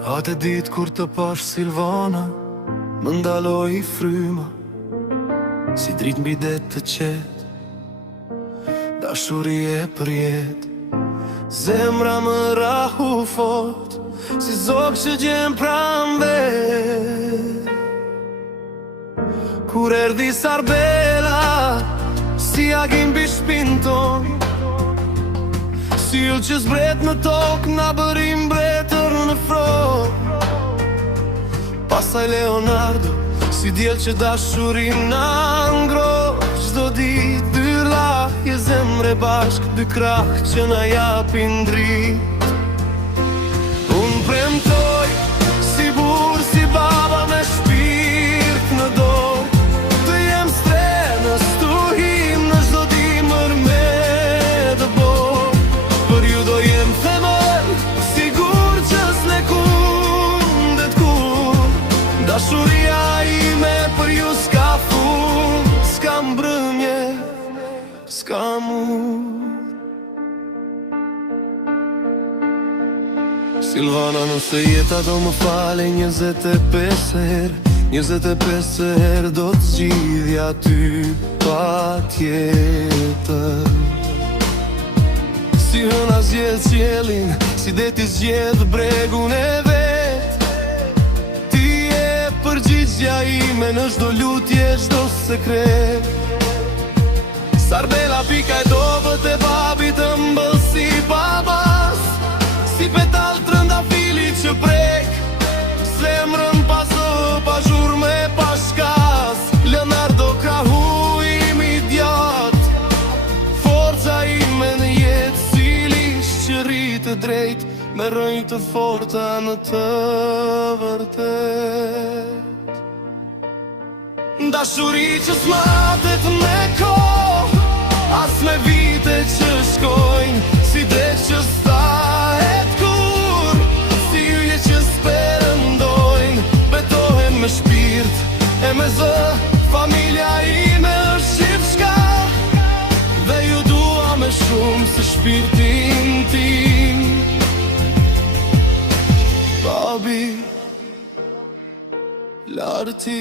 Atë ditë kur të pash Silvana, më ndaloj I fryma, si dritë mbi det të qetë, dashurie për jetë. Zemra më rahu fort, si zogë që gjem pran vet. Kur erdi Sarbela, si agim bi shpin ton, si ju që zbret në tokë, na bërim bretër në front. Pasaj Leonardo, si djel që dashurim na ngroh. Çdo ditë dy lajë zemre bashk, dy krah që na japin dritë. Unë premtoj, si burr, si baba me shpirt në dorë, të jem strenës, tu him në çdo dimër me dëbor. Për ju do jem themel, sigur që s'ne kundet kur. Dashuria ime për ju s'ka fund, s'ka mbrëmje, s'ka mur. Silvana, nëse jeta do më fale 25 herë, 25 herë do të zgjidhja ty pa tjetër. Si hëna zjedh qiellin, si deti zgjedh bregun e vet. Ti je përgjigjja ime në çdo lutje, çdo sekret. Sarbela pika e dobët e babit të mbëll si babas, si petal trëndafili që prek zemrën pas pa zhurme, pa shkas. Leonardo krahu im idiot, forca ime në jetë, si lish që rritë drejt, me rënjë të forta në të vërtet. Dashuri që s'matet me kohë, as me vite që shkojnë, si drejt që stahet kur, si yje që s'perëndojnë. Betohem me shpirt e me zë, familja ime është shqipshka, dhe ju dua me shumë se shpirtin tim. Babi, larti